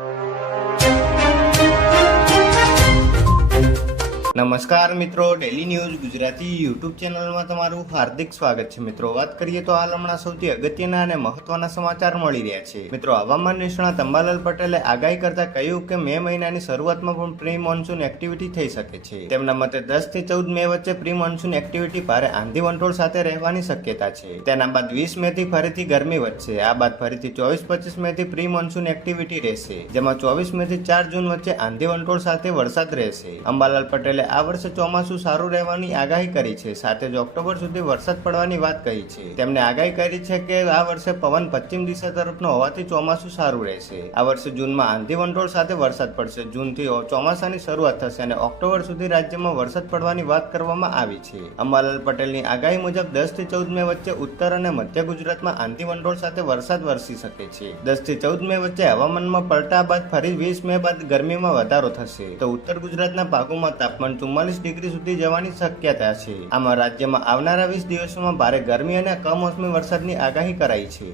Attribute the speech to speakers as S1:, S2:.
S1: you. નમસ્કાર મિત્રો daily news Gujarati YouTube ચેનલમાં તમારું હાર્દિક સ્વાગત છે. મિત્રો, વાત કરીએ તો હાલ હમણાં સૌથી અગત્યના અને મહત્વના સમાચાર મળી રહ્યા છે. મિત્રો, હવામાન નિષ્ણાત અંબાલાલ પટેલે આગાહી કરતા કહ્યું કે મે મહિનાની શરૂઆતમાં પણ પ્રી મોન્સૂન એક્ટિવિટી થઈ શકે છે. તેમના મતે દસથી ચૌદ મે વચ્ચે પ્રી મોન્સૂન એક્ટિવિટી ભારે આંધી વંટોળ સાથે રહેવાની શક્યતા છે. તેના બાદ વીસ મે થી ફરીથી ગરમી વધશે. આ બાદ ફરીથી ચોવીસ પચીસ મે થી પ્રી મોન્સૂન એક્ટિવિટી રહેશે, જેમાં ચોવીસ મે થી ચાર જૂન વચ્ચે આંધી વંટોળ સાથે વરસાદ રહેશે. અંબાલાલ પટેલે આ વર્ષે ચોમાસું સારું રહેવાની આગાહી કરી છે. સાથે જ ઓક્ટોબર સુધી વરસાદ પડવાની વાત કહી છે. તેમણે આગાહી કરી છે કે આ વર્ષે પવન પશ્ચિમ દિશા તરફનો હોવાથી ચોમાસું સારું રહેશે. આ વર્ષે જૂનમાં આંધી વંટોળ સાથે વરસાદ પડશે. જૂનથી ચોમાસાની શરૂઆત થશે અને ઓક્ટોબર સુધી રાજ્યમાં વરસાદ પડવાની વાત કરવામાં આવી છે. અંબાલાલ પટેલની આગાહી મુજબ દસથી ચૌદ મે વચ્ચે ઉત્તર અને મધ્ય ગુજરાતમાં આંધી વંટોળ સાથે વરસાદ વરસી શકે છે. દસથી ચૌદ મે વચ્ચે હવામાનમાં પલટા બાદ ફરી વીસ મે બાદ ગરમીમાં વધારો થશે. તો ઉત્તર ગુજરાતના ભાગોમાં ચુમ્માલીસ ડિગ્રી સુધી જવાની શક્યતા છે. આમાં રાજ્યમાં આવનારા વીસ દિવસોમાં ભારે ગરમી અને કમોસમી
S2: વરસાદની આગાહી કરાઈ છે.